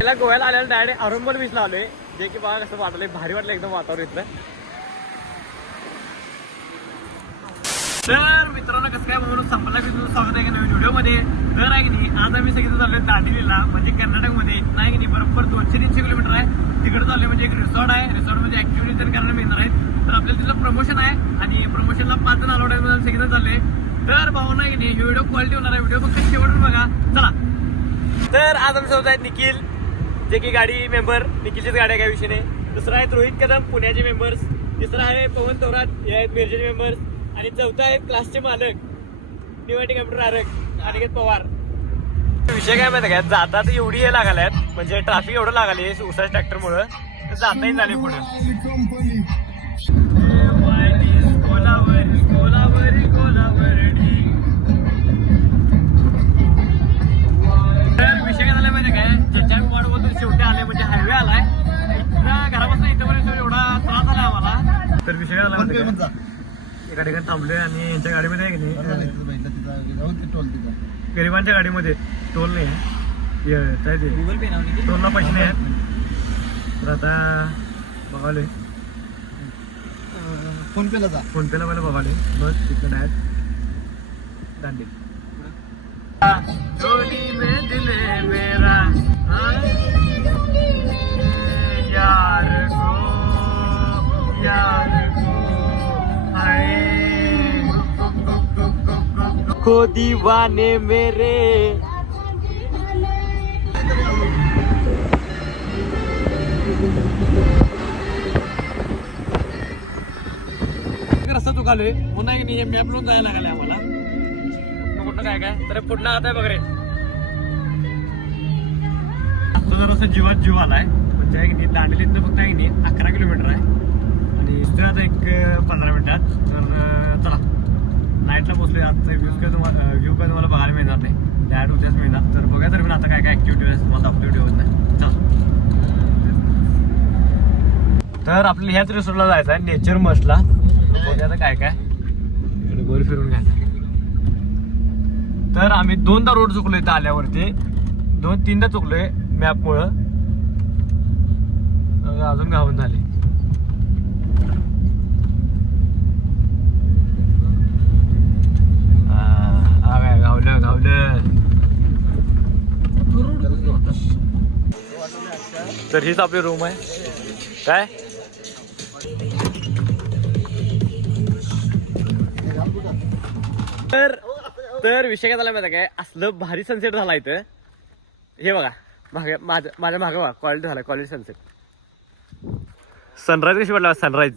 पहिला गोव्याला आल्याला डायरेक्ट अरुंबल बीचला आलोय, जे की बघा कसं वाटलंय, भारी वाटलं एकदम वातावरण इथलं. तर मित्रांनो कसं काय म्हणून संपला की तुझं स्वागत आहे का नवीन व्हिडिओमध्ये. तर आहे की नाही, आज आम्ही सगळे चाललोय दांडेलीला, म्हणजे कर्नाटकमध्ये नाही की नाही, बरोबर 200-300 किलोमीटर आहे तिकडे चाललोय. म्हणजे एक रिसॉर्ट आहे, रिसॉर्टमध्ये ऍक्टिव्हिटी तर करायला मिळणार आहेत. तर आपल्याला तिथलं प्रमोशन आहे आणि प्रमोशनला 5 जण अलाउड आहे, सगळे चालले. तर भाऊ नाही की नाही, ही व्हिडिओ क्वालिटी होणार आहे, व्हिडिओ फक्त शेवटून बघा. चला. तर आज आमच्यासोबत आहेत निखिल, जे की गाडी मेंबर, निखिलचीच गाडी आहे काय विषय नाही. दुसरा आहे रोहित कदम, पुण्याचे मेंबर्स. तिसरा आहे पवन थोरात, हे आहेत मिरजेचे मेंबर्स. आणि चौथा आहे क्लासचे मालक, निवाटी कम्प्युटर आरक, अनिकेत पवार. विषय काय माहिती काय, जातात एवढी हे लागाल्यात, म्हणजे ट्रॅफिक एवढं लागले उसाच्या ट्रॅक्टरमुळं, तर जाताही झाले पुढे. तर विषय काय झाला माहिती काय, ज्याच्या वाढवून शेवटी आले, म्हणजे हायवे आलाय इथं घरापासून इथंपर्यंत एवढा त्रास झाला आम्हाला. तर विषय काय झाला माहिती काय, एका ठिकाणी थांबलोय आणि यांच्या गाडीमध्ये आहे की नाही, गरिबांच्या गाडीमध्ये टोल नाही काय ते गुगल पे टोलला पैसे नाही आहेत. तर आता बघालोय फोनपेला पहिला बघालोय, बस तिकडे आहेत दांडी. चोली में दिले मेरा यार को को दीवाने मेरे. रस्ता चुकालोय पुन्हा की नाही, मॅप लावून जायला लागले आम्हाला कुठं काय काय. तर पुढलं आता आहे बघ रे, आता जर जीवात जीव आलाय, म्हणजे आहे की नाही दांडेलीतनं फक्त आहे की नाही 11 किलोमीटर आहे आणि आता एक 15 मिनिटात. तर चला नाईटला पोहोचलोय. आजचा व्ह्यू काय तुम्हाला बघायला मिळणार नाही, डॅड उद्याच मिळणार. तर बघा तर पण आता काय काय ऍक्टिव्हिटी तुम्हाला दाखवतो व्हिडिओमध्ये. चला. तर आपल्याला ह्याच रिसॉर्टला जायचं आहे, नेचर मस्टला. बघा आता काय काय गोल फिरून घ्यायचं. तर आम्ही 2दा रोड चुकलोय इथं आल्यावरती, 2-3दा चुकलोय मॅपमुळं, अजून गावून झाले. गावलं. तर हीच आपली रूम आहे काय. तर विषय काय झाला माहिती काय, असलं भारी सनसेट झाला इथं. हे बघा माझ्या मागं बघा, क्वालिटी झाला, क्वालिटी सनसेट. सनराईज कशी वाटला, सनराईज.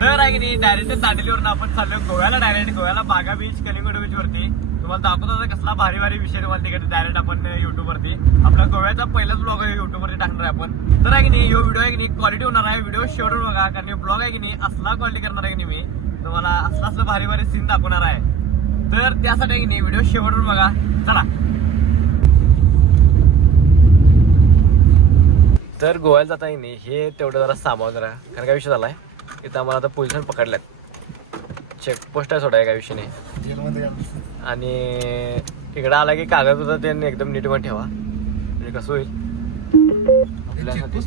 तर आहे की नाही, डायरेक्ट दांडेलीवरून आपण चाललो गोव्याला. गोव्याला बागा बीच, कलिंगड बीच वरती तुम्हाला दाखवतो कसला भारी भारी विषय तुम्हाला तिकडे डायरेक्ट आपण युट्यूब वरती, आपला गोव्याचा पहिलाच ब्लॉग आहे युट्यूब वरती टाकणार आहे आपण. तर आहे की नाही, यो व्हिडिओ आहे की नाही क्वालिटी होणार आहे, व्हिडिओ शेवटून बघा, कारण ब्लॉग आहे की नाही असला क्वालिटी करणार आहे की नाही मी तुम्हाला, असला भारी भारी सीन दाखवणार आहे. तर त्यासाठी आहे की नाही व्हिडिओ शेवटून बघा. चला. तर गोव्याला जाता की नाही हे तेवढं जरा सामावून राहा, कारण काय विषय झालाय इथं आम्हाला आता पोलिसांनी पकडल्यात. चेकपोस्ट आहे सोडा, काय विषय नाही. आणि तिकडे आला की कागद होता त्यांनी एकदम नीट पण ठेवा, म्हणजे कसं होईल आपल्यासाठी.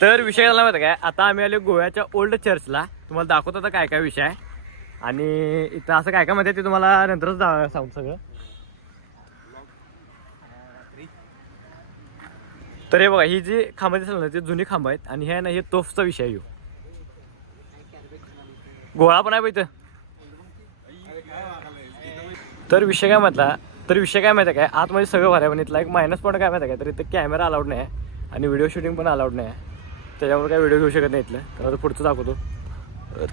तर विषय झाला माहिती काय, आता आम्ही आलो गोव्याच्या ओल्ड चर्चला. तुम्हाला दाखवतो आता काय काय विषय आहे आणि इथं असं काय काय माहिती ते तुम्हाला नंतरच सांगू सगळं. तर हे बघा, ही जी खांब दिसली ना, ती जुनी खांब आहेत आणि हे ना, हे तोफचा विषय आहे. गोळा पण आहे इथं. तर विषय काय माहिती काय, आतमध्ये सगळं भराय, पण इथला एक मायनस पॉईंट काय माहिती काय, तर इथं कॅमेरा अलाउड नाही आहे आणि व्हिडिओ शूटिंग पण अलाउड नाही आहे. त्याच्यावर काय व्हिडिओ घेऊ शकत नाही इथलं. तर आता पुढचं दाखवतो.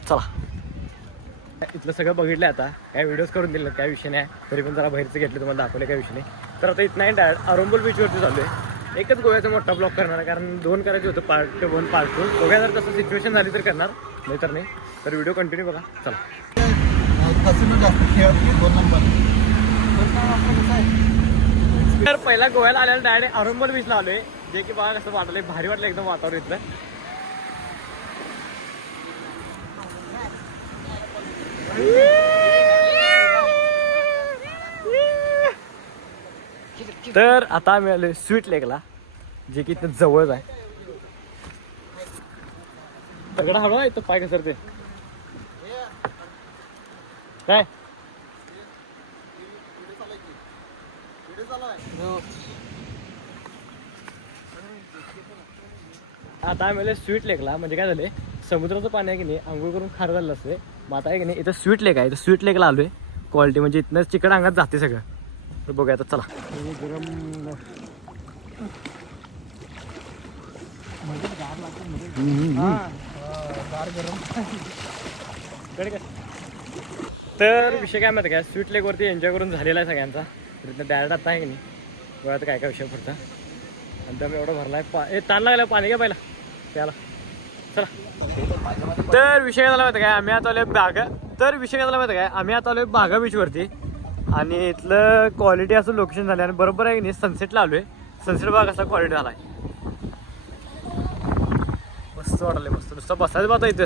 चला. इथलं सगळं बघितलं आता, काय व्हिडिओज करून दिलं, काय विषय नाही. तरी पण जरा बाहेरचं घेतलं, तुम्हाला दाखवले काय विषय नाही. तर आता इथं नाही डायरेक्ट अरुंबल बीचवरती चालू आहे. एकच गोव्याचा मोठा ब्लॉग करणार आहे, कारण 2 करायचे होतं, पार्ट 1 पार्ट 2. गोव्या जर तसं सिच्युएशन झाली तर करणार, नाही तर नाही. तर व्हिडिओ कंटिन्यू बघा. चला. तर पहिला गोव्याला आल्याला डायरेक्ट अरुंबल बीचला आलोय, जे की बघा कसं वाटलंय, भारी वाटलं एकदम वातावरण इथलं. तर आता आम्ही आलोय स्वीट लेकला, जे की इथं जवळच आहे. दगडा हवा आहे तो पाय घसरते काय. आता आम्ही आलोय स्वीट लेकला. म्हणजे काय झालंय, समुद्राचं पाणी आहे की नाही आंघोळ करून खार झालं असते. मग आता आहे की नाही इथं स्वीट लेक आहे. इथं स्वीट लेकला आलोय. क्वालिटी म्हणजे इथनं चिकट अंगात जाते सगळं. तर बघूया आता चला. तर विषय काय माहिती काय, स्वीट लेक वरती एन्जॉय करून झालेला आहे सगळ्यांचा. तिथं डायरेक्ट आता आहे की नाही बघा आता काय काय विषय पडता. आणि त्यामुळे एवढं भरलाय ताण लागला पाणी घ्या पहिला त्याला. चला. तर विषय काय झाला माहिती काय, आम्ही आता आलोय बागा. तर विषय काय झाला माहिती काय, आम्ही आता आलोय बागा बीचवरती. आणि इथलं क्वालिटी असं लोकेशन झालं आणि बरोबर आहे की नाही सनसेटला आलोय. सनसेट बघा कसा क्वालिटी झालाय, मस्त वाटलंय. मस्त नुसतं बसायचं बघा इथं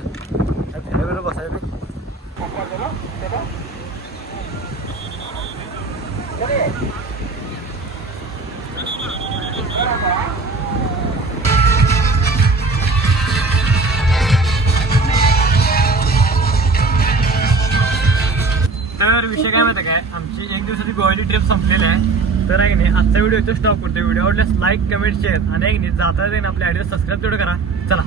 फिरायला बसायचं. तर विषय काय माहिती काय, आमची एक दिवसाची गोव्याची ट्रिप संपलेली आहे. तर आहे की नाही आजचा व्हिडिओ इथं स्टॉप करतो. व्हिडिओ आवडल्यास लाईक कमेंट शेअर आणि आहे की नाही जाता आपल्या आयडीला सबस्क्राईब तेवढं करा. चला.